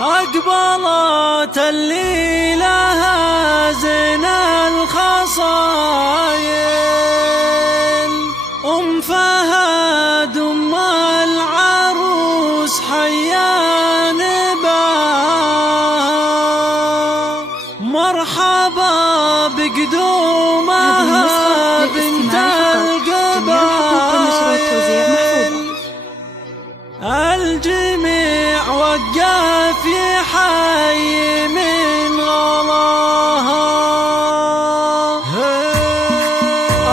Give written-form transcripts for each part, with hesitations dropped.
أقبلت اللي لها زين الخصايل، أم فهد أم العروس حيا نباها، مرحبا بقدومها بنت القبايل. الجميع وقف يحيي من غلاها.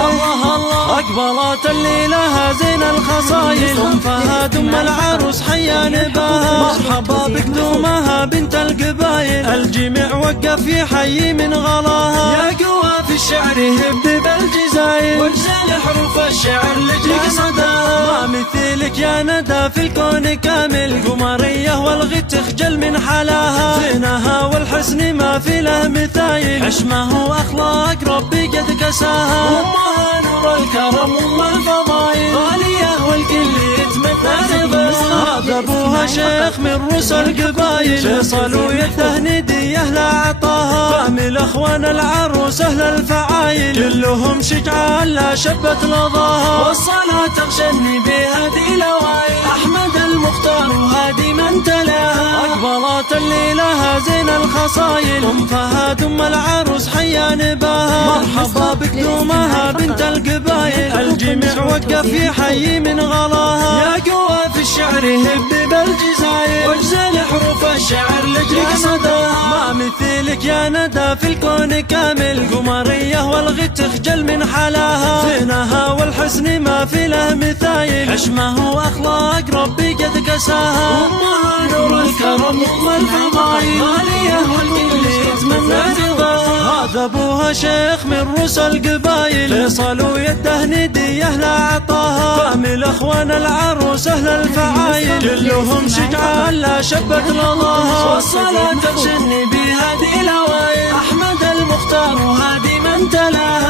الله الله أقبلت اللي لها زين الخصايل، أم فهد أم العروس حيا نباها، مرحبا بقدومها بنت القبايل. الجميع وقف يحيي من غلاها، يا قوى في الشعر هب بالجزايل، واجزل حروف الشعر لجلك صداها. ما مثلك يا ندى في الكون كامل، قمرية والغد تخجل من حلاها، زينها والحسن ما في له مثايل، حشمه واخلاق ربي قد كساها. امها نور الكرم ام الفضايل، غالية والكل يتمنى رضاها. هذا ابوها شيخ من رؤوس القبايل، فيصل ويتهندي اهل عطاها، فهم الاخوان العروس اهل الفعايل، كلهم شجعان لا شبت لظاها. والصلاة تغشني بهدي لوايل، احمد المختار وهادي من تلاها. اقبلت اللي لها زين الخصايل، ام فهد ام العروس حيا نباها، مرحبا بقدومها بنت القبايل. الجميع وقف يحيي من غلاها، يا قوى في الشعر هب بالجزايل، واجزل حروف الشعر لجلك صداها. ما مثلك يا ندى في الكون كامل، قمرية والغد تخجل من حلاها، زينها والحسن ما في له مثايل، حشمه واخلاق ربي قد كساها. امها نور الكرم ام الفضايل، غالية والكل يتمنى رضاها. هذا ابوها شيخ من رؤوس القبايل، فيصل ويده ندي اهل عطاها، فهم الاخوان العروس اهل الفعايل، كلهم شجعان لا شبت رضاها. والصلاة تغشني بهدي لوايل، احمد المختار وهادي من تلاها.